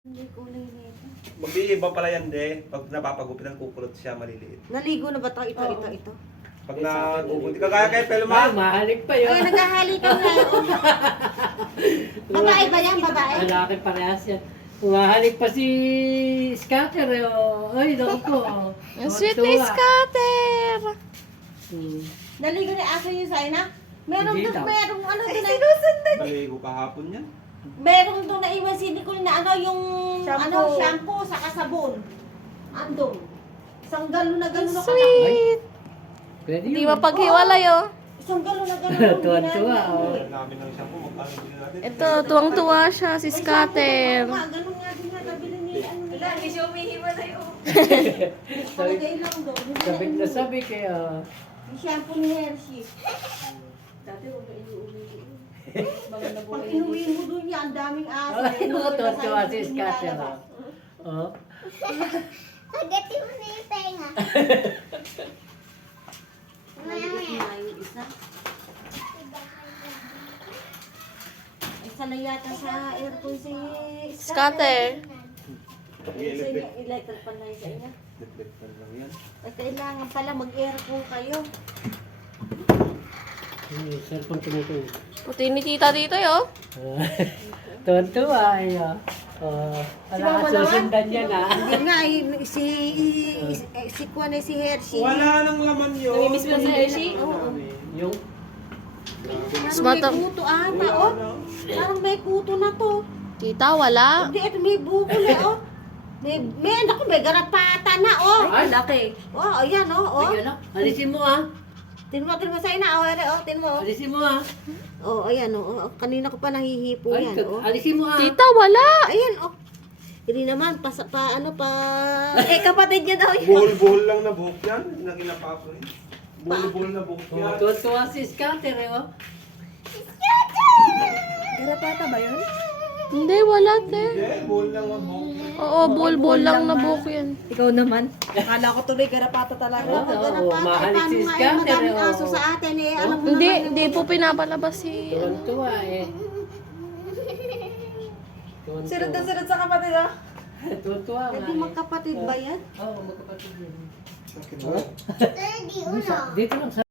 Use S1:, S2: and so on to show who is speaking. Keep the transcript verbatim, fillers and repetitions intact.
S1: Hindi kulay nito.
S2: Mag-iiba pala yan, de. Pag napapagupitan, kukulot siya, maliliit.
S1: Naligo na ba ito? Ito, ito, ito.
S2: Pag nagugunti, kagaya kay
S3: Ah,
S2: Pelma.
S3: mahalik pa yun.
S1: Ay, naghahalikan na. Babae ba yan? Babae?
S3: Lalaki parehas yan. Mahalik pa si Scatter. Eh. Oh. Ay, naku ko. Oh.
S4: Ang sweet ni Scatter!
S3: Hmm.
S1: Naligo ni aso yung sa ina? Meron
S3: Hindi
S1: doon,
S3: daw.
S1: merong ano doon. Sinusundan.
S2: Naligo kahapon yan.
S1: Meron doon na iwan si Nicole na ano, yung
S4: Shampoo.
S1: ano, shampoo sa kasabon. Andong. Isang galon na galon na
S4: Sweet!
S3: Pwede
S4: Hindi
S3: yun.
S4: mapaghiwalay oh.
S1: Isang galon na galon.
S3: Tuwan-tuwa, oh.
S2: Kaya namin ng shampoo, magkano bilhin natin?
S4: Ito, tuwang-tuwa siya si Scatter.
S1: Ganun nga din nga, nabili ni ano nila.
S5: Hindi siya umihiwalay oh.
S1: Palagay lang doon.
S3: Sabik na sabik eh. Oh.
S1: Yung shampoo ni Hershey.
S5: Dati huwag ka iuwi.
S1: Pag inuwi mo doon yan, ang daming aso.
S3: Ay, tuwan-tuwa si Scatter. Oh. Oh.
S6: Agati mo na yung tenga.
S1: Yung isa. Isa na yata sa aircon si
S4: Scatter.
S1: Sa inyo, electric pa na sa inyo.
S2: Deflector lang yan.
S1: Ay, kailangan pala mag-aircon kayo.
S3: Hmm, cellphone tumutuloy.
S4: Puti ni tita dito yo.
S3: Tuwan-tuwa eh. Oh. Oh. Wala ka susundan yan ah.
S1: Hindi nga, eh, si, eh, si Kwan eh, si Hershey.
S2: Wala nang laman yun.
S5: Namimiss mo sa Hershey?
S1: Oo.
S3: Yung
S1: Parang
S4: Smata.
S1: may kuto ata, oh. Parang may kuto na to.
S4: Tita, wala.
S1: Hindi, ito may bukol eh, oh. May, may, naku, may garapata na, oh.
S5: Ay, laki.
S1: Oh, ayan, oh, oh.
S3: Ay, ano? Alisin mo ah.
S1: Tin mo, tin mo sa ina, oh, ere, oh, tin mo.
S3: Alisin mo ah.
S1: Oh, ayan, oh, oh. Kanina ko pa nahihipo
S3: Ay,
S1: yan,
S3: kat-
S1: oh.
S3: alisin mo ah.
S4: Tita, wala.
S1: Ayan, oh. Hindi naman, pa, pa, ano, pa... Eh, kapatid niya daw yun.
S2: Buhol-buhol lang na buhok yan. Nakinapa ko rin. Buhol-buhol na buhok
S3: Oh,
S2: yan.
S3: tuwan-tuwa si Scatter eh. Oh.
S1: Garapata ba yun?
S4: Hindi, wala te.
S2: Hindi, buhol lang ang buhok yan.
S4: Oo, bol-bol lang na buhok yan.
S5: Ikaw naman.
S1: Akala ko tuloy garapata talaga.
S3: Oo,
S1: garapata,
S3: mahalit si
S1: paano nga yung
S3: Scatter,
S1: madaming
S3: eh,
S1: aso
S3: oh.
S1: sa atin, eh. Alam mo
S4: Hindi,
S1: naman,
S4: hindi po pinapalabas si...
S3: Tuwan-tuwa eh.
S5: Sirot na sirot sa kapatid ah.
S3: Tuwan-tuwa nga
S1: Hindi
S3: eh.
S1: magkapatid ba yan?
S3: Oo, magkapatid yun.
S2: Sakit ba?
S6: Daddy, uno.
S3: Dito lang sa